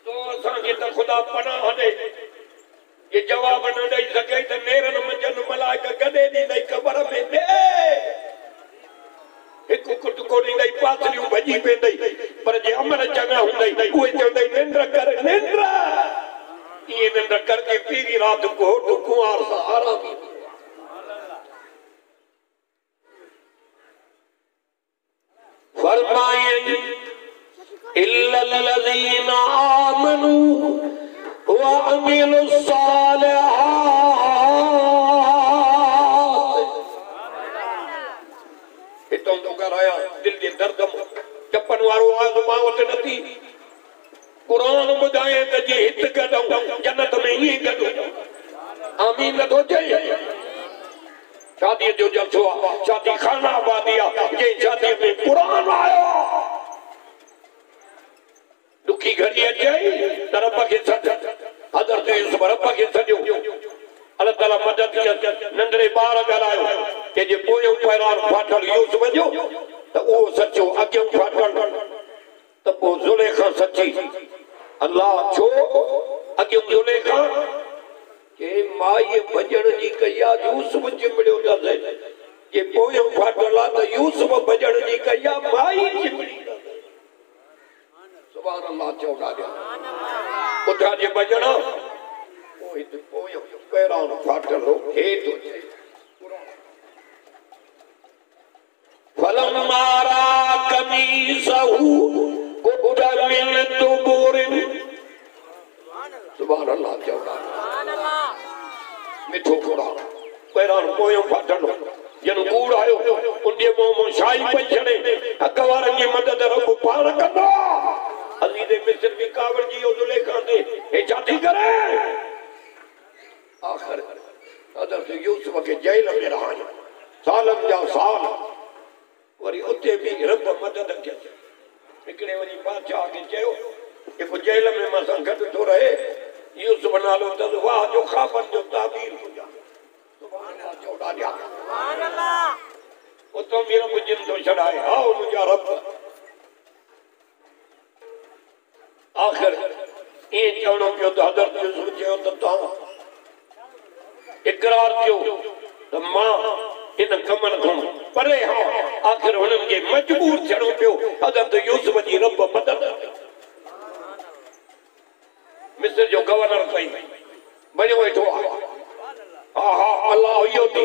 तो असांखे त खुदा पनाह ॾे ये जवाब न ॾेई सघे त नेरनि मंझंदि मलाइक गॾे ॾींदई कब्र में ॾे हिकु कुटको ॾींदई पातलियूं भॼी पेंदई पर जे अमल चङा हूंदई उहे चवंदई निंड कर निंड इहे निंड कर के पीरी राति घोट कुंवार सां आराम फरमाए इल्लल्लज़ीना आमनू व अमिलुस्सालिहात हितों तो कराया दिल जे दर्द चपन वारो आज़मां वटि नथी कुरान ॿुधाए त जे हित गॾूं जन्नत में ईअं गॾु आमीन नथो चए शादी जो जलसो आहे शादी खाना आबादी आहे जे शादी में कुरान आयो दुखी घड़ी अचे त रब खे सॾ हज़रत यूसुफ रब खे सॾियो अल्लाह ताला मदद कयसि नंढड़े ॿार ॻाल्हायो के जे पोयों पैरान फाटल यूसुफ जो त उहो सचो अॻियों फाटल त पोइ ज़ुलेखा सची अल्लाह छो अॻियों ज़ुलेखा के माई भॼण जी कई आहे यूसुफ चिमड़ियो अथसि जे पोयों फाटल आहे त यूसुफ भॼण जी कई आहे माई चिमड़ी सुभान अल्लाह चौड़ा ॾिया पुठियां जे भॼण पोइ पोयों पहिरां फाटल हो हेठि फलम्मा रा कमीसहु कुटा मिल तो बोरे सुभान अल्लाह चौड़ा मिठो कोड़ा पैरान पोयो फाटन जन कूड़ आयो उनजे मोह शाही पंचने अकवारन जी मदद रब पाण कंदो अजीज मिस्र भी कावड़ जी ओ जुलेखा दे हे जाती करे आखिर हज़रत यूसुफ के जेल में रहा सालन जा साल वरी उते भी रब मदद कई हिकड़े वरी बादशाह के चयो कि जेल में मां सां गॾु थो रहे यूसुफ नालो त वाह जो ख़ाबन जो ताबीर हुजा सुभान अल्लाह चौड़ा ॾिया सुभान अल्लाह उतो भी रब जिन तो छड़ाए हा मुंहिंजा रब आखिर ये चवणो पियो त हज़रत यूसुफ चयो त तव्हां इकरार कयो त मां इन कमन खां परे हा आखिर हुननि खे मजबूर थियणो पियो हज़रत यूसुफ जी रब मदद मिस्र जो गवर्नर कई बणियो वेठो हा हा अल्लाह इहो थी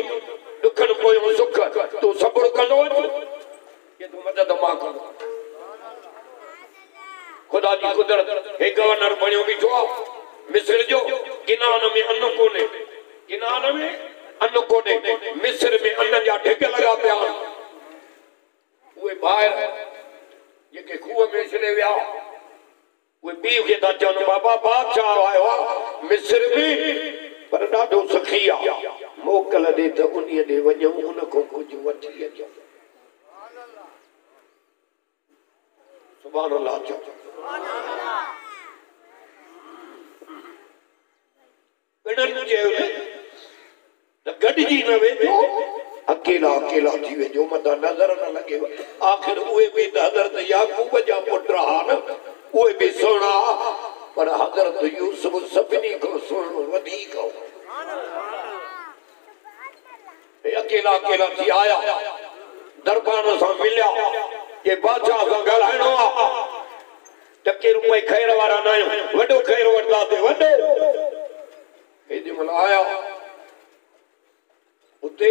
दुखन पोयों सुख तूं सबुर कंदो ये तूं मदद मां कंदो खुदा जी कुदरत हे गवर्नर बणियो बीठो मिस्र जो किनान में अन्न कोने किनान में अन्न कोने मिस्र में अन्न जा ढेग लगा पिया उहे ॿाहिरि जेके खूह में छॾे विया उहे पीउ खे था चवनि बाबा बादशाह आयो आहे मिस्र में पर ॾाढो सखी आहे मोकल ॾे त उन्हीअ ॾे वञूं उन खां कुझु वठी अचूं सुभान अल्लाह चओ पिणनि चयो त गॾिजी न वेंदो अकेला अकेला थी वेंदो मथां नज़र न लॻे आख़िर उहे बि त हज़रत याकूब जा पुट हा न उहे बि सुहिणा पर हज़रत यूसुफ सभिनी खां सुहिणो वधीक हो अकेला अकेला थी आया दरबार सां मिलिया के बादशाह सां ॻाल्हाइणो आहे टके रुपए खैर वारा न आहियूं वॾो खैर वठंदासीं वॾो हेॾी महिल आया उते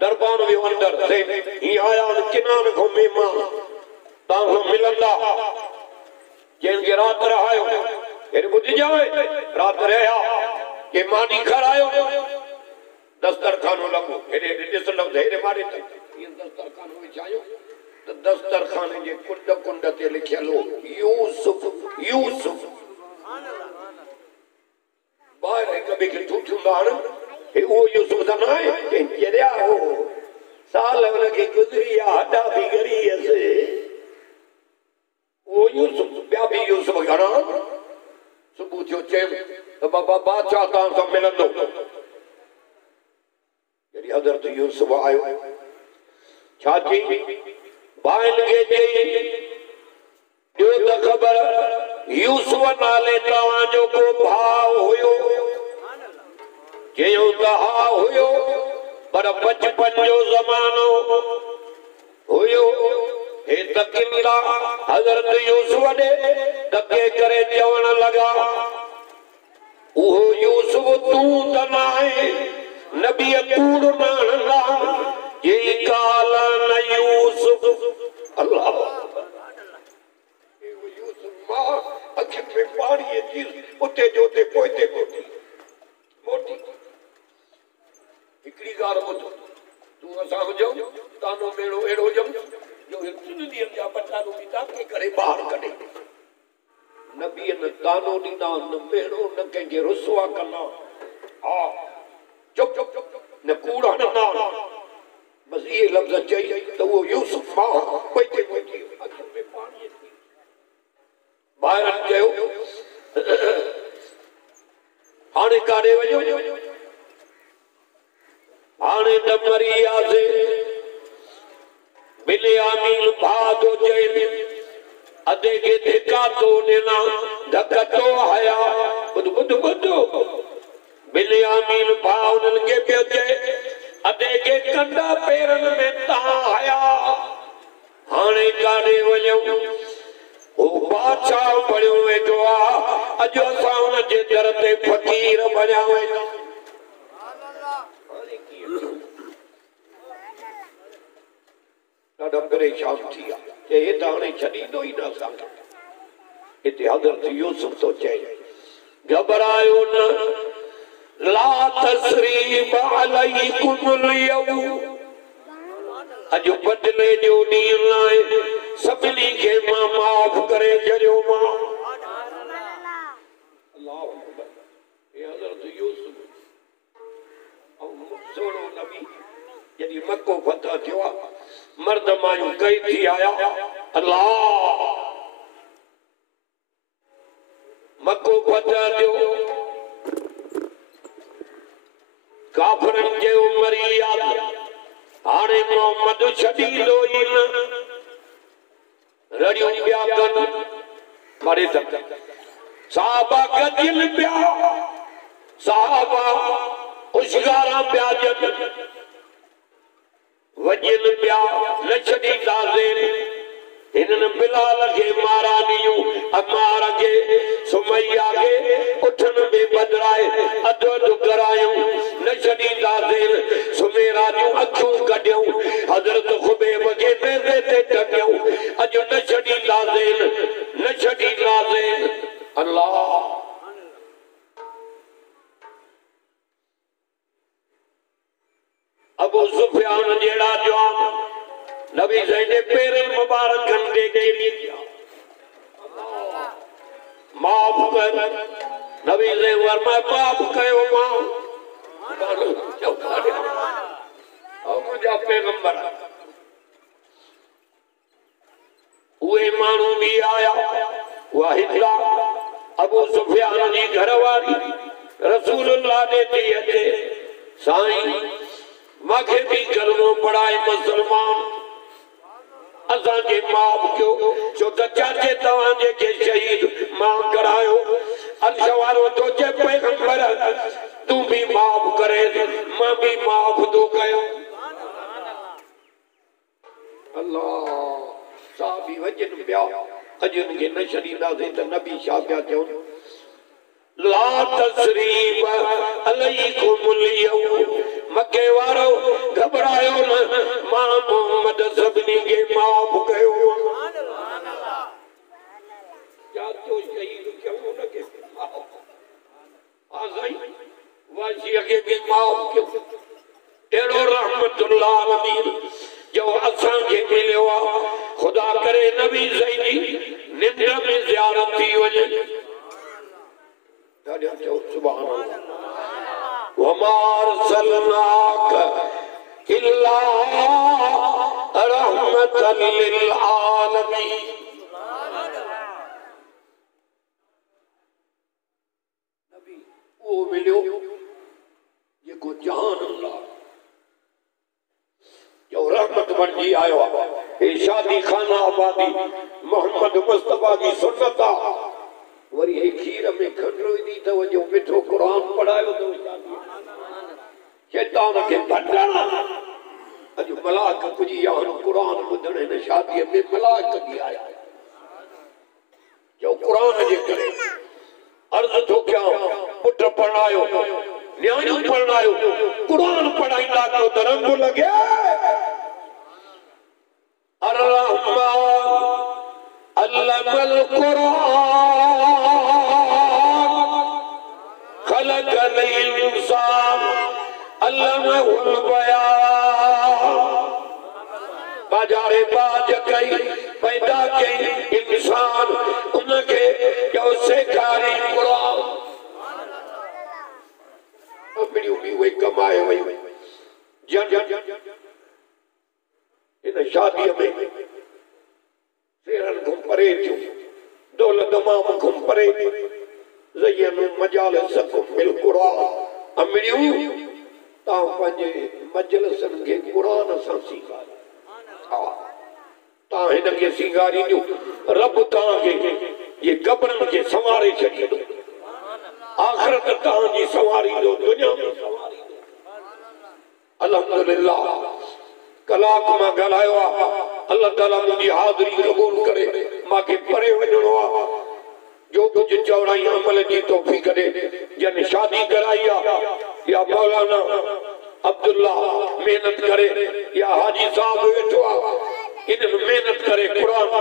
दरबार वियो अंदर ही आया किनान खां महिमान तव्हां सां मिलंदा जंहिंखे राति रहायो हेॾे ॿुधिजाए राति रहिया के मानी खारायो दस्तरखानो लॻो हेॾे ॾिसंदो हेॾे मारे दस्तरखानो विछायो त दस्तरखाने जे कुंड कुंड ते लिखियल हो यूसुफ यूसुफ ॿाहिरि हिक ॿिए खे ठूठियूं हणनि हे उहो यूसुफ त न आहे चरिया हो साल हुनखे गुज़री आहे हॾा बि ॻरी हुयसि उहो यूसुफ ॿिया बि यूसुफ घणा सुबुह जो चयमि त बाबा बादशाह तव्हां सां मिलंदो जॾहिं हज़रत यूसुफ आयो छा चई भाइनि खे चई ॿियो त ख़बर यूसुफ नाले तव्हांजो को भाउ हुयो चयो त हा हुयो पर बचपन जो ज़मानो हुयो हे तकिंदा हज़रत यूसुफ ॾे धके करे चवण लॻा उहो यूसुफ तूं त न आहे नबी कूड़ न हणंदा ये काल न यूसुफ अल्लाह यूसुफ मां अखियुनि में पाणी अची उते जो उते पोइते मोटी हिकिड़ी ॻाल्हि ॿुध तूं असां हुजऊं तानो मेड़ो अहिड़ो हुजऊं जो टिनि ॾींहंनि जा बच्चा बि ताके करे ॿाहिरि कढे नबीअ तानो ॾींदा न मेड़ो न कंहिंखे रुसवा कंदा हा चुप चुप चुप न कूड़ हणंदा बसि इहे लफ़्ज़ चई त उहो यूसुफ मां पोइते पहुची अखियुनि में पाणी अची ॿाहिरि चयो हाणे काॾे वञो हाणे त मरी वियासीं बिन्यामीन भाउ थो चए अधे खे धिका थो ॾिना धक थो हया ॿुध ॿुध ॿुध बिन्यामीन भाउ उन्हनि खे पियो चए अधे खे कंडा पेरनि में तव्हां हया हाणे काॾे वञूं हू बादशाह बणियो वेठो आहे अॼु असां हुनजे दर ते फ़क़ीर बणिया वेठा ॾाढा परेशान थी विया ये दाने छॾींदो ई न असांखे। हिते हज़रत यूसुफ तो चए घबरायो न, ला तसरीब अलैकुमुल यौम, अॼु बदिले जो ॾींहुं आहे, सभिनी खे मां माफ़ करे छॾियो मां। अल्लाहु अकबर। ये हज़रत यूसुफ ऐं सोनो नबी जॾहिं मक्को फतह थियो आहे, मर्द मायूं कई थी आया, अल्लाह मक्को फतह थियो, काफ़िरनि चयो मरी विया, हाणे मोहम्मद छॾींदो ई न, रड़ियूं पिया कनि, मरे त साहबा गदियल पिया, साहबा उशगारा पिया ॾियनि, वॼनि पिया, न छॾींदासीं। हिननि बिलाल खे मारा ॾियूं, अमार खे, सुमैया खे उठनि में बदिराए अधु अधु करायूं, न छॾींदासीं। सुमेरा जूं अखियूं कढियूं, हज़रत ख़ुबैब खे नेज़े ते टंगियूं, अॼु न छॾींदासीं, न छॾींदासीं। अल्लाह अबू सुफियान जहिड़ा जवान नबी साईं जे पेरनि मुबारकनि ते किरी विया, माफ़ कर। नबी साईं फरमाए माफ़ कयो मां, मुंहिंजा पैगंबर। उहे माण्हू बि आया, उहा हिंदा अबू सुफियान जी घरवारी रसूलुल्लाह ॾे थी अचे, साईं मूंखे बि कलमो पढ़ाए मुसलमान, असांखे माफ़ कयो, छो त चाचे तव्हां जेके शहीद मां करायो। अर्श वारो तो चए पैगंबर तूं बि माफ़ करे, मां बि माफ़ थो कयो। अल्लाह साहबी वजन पिया, अॼु उनखे न छॾींदासीं त नबी छा पिया चवनि, ला तसरीब अलैकुमुल यौम, मके वारो घबरायो न, मां मोहम्मद सभिनी खे माफ़ कयो। जातो शहीद क्यों न के आज़ाई वासीअ खे बि माफ़ कयो। अहिड़ो रहमतुल्लाह अलमीन जो असांखे मिलियो आहे, ख़ुदा करे नबी साईं जी निंड में ज़ियारत थी वञे। सुभान अल्लाह। वमा अरसलनाक इल्ला रहमतल लिल आलमीन। नबी वो मिलियो जेको जहान अल्लाह जो रहमत बणजी आयो आहे। हे शादी खाना आबादी मोहम्मद मुस्तफा जी सुन्नत आहे। वरी हे खीर में खंड विझी त वञो मिठो क़ुरान पढ़ायो तो शैतान खे भंडण। अॼु मलाक पुॼी आहिनि क़ुरान ॿुधण, हिन शादीअ में मलाक बि आया जो क़ुरान जे करे अर्ज़ थो कयां, पुट पढ़ायो, न्याणियूं पढ़ायो, क़ुरान पढ़ाईंदा कयो त रंग लॻे। अल्लमल क़ुरान खलक़ल इंसान अल्लमहुल बयान। बाजारे बाज कई पैदा कई इंसान, उनखे जो सेखारी क़ुरान। अमड़ियूं बि उहे कमाए वई इन शादीअ में सेरन खां परे थियूं, दौलत माम खां परे, ज़यनु मजालिसकुम बिल क़ुरान। अमड़ियूं तव्हां पंहिंजे मजलिसनि खे क़ुरान सां सीखारियो। हा, तव्हां हिनखे सीखारींदियूं, रब तव्हांखे ये क़ब्रनि खे संवारे छॾींदो, आख़िरत तव्हांजी संवारींदो, दुनिया में संवारींदो। अल्हम्दुलिल्लाह कलाक मां ॻाल्हायो आहे, अल्लाह ताला मुंहिंजी हाज़िरी क़बूल करे, मूंखे परे वञिणो आहे। जो कुझु चौड़ाई अमल जी तौफ़ीक़ ॾे। जन शादी कराई आहे या मौलाना अब्दुल्ला मेहनत करे, या हाजी साहब वेठो आहे, इन्हनि मेहनत करे क़ुरान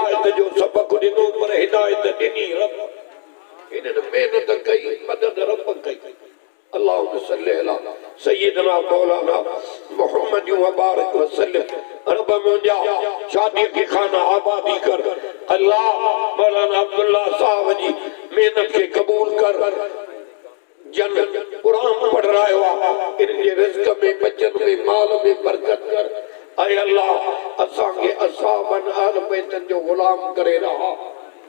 हिदायत जो सबक ॾिनो पर हिदायत ॾिनी रब इन्हनि महिनत कई मदद रब कई अल्लाहुम्मा सल्ली अला सय्यिदना मौलाना मुहम्मद व बारिक वसल्लम रब मुंहिंजा शादी के खाना आबादी कर अल्लाह मौलाना अब्दुल्ला साहब जी मेहनत के कबूल कर जन कुरान पढ़ रहा है इनके रिज़्क़ में बचत में माल में बरकत कर ऐ अल्लाह असां के असहाबन आल बैतन जो गुलाम करे रहा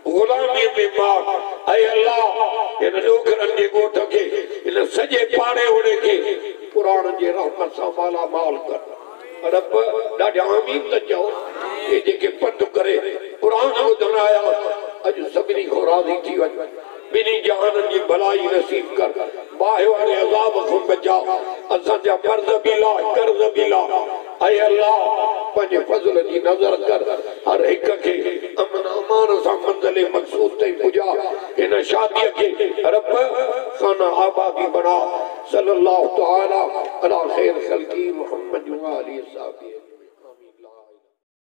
गुलामी में मार ऐ अल्लाह इन डोगरन जे गोठ के इन सजे पाड़े ओड़े के कुरान जे रहमत सां माला माल कर रब ॾाढा आमीन त चओ ये जेके पंध करे कुरान ॿुधण आया अॼु सभिनी खां राज़ी थी वञ ॿिन्ही जहाननि जी भलाई नसीब कर बाहि वारे अज़ाब खां बचा असांजा कर्ज़ बि ला कर्ज़ बि ला ऐ अल्लाह पंहिंजे फज़ल जी नज़र कर हर हिक खे अमन अमान सां मंज़िल मक़सूद ताईं पुॼा इन शादीअ खे रब खाना आबादी बना सल्लल्लाहु तआला अला खैर ख़ल्क़ी मुहम्मद व आलिहि वसहबिहि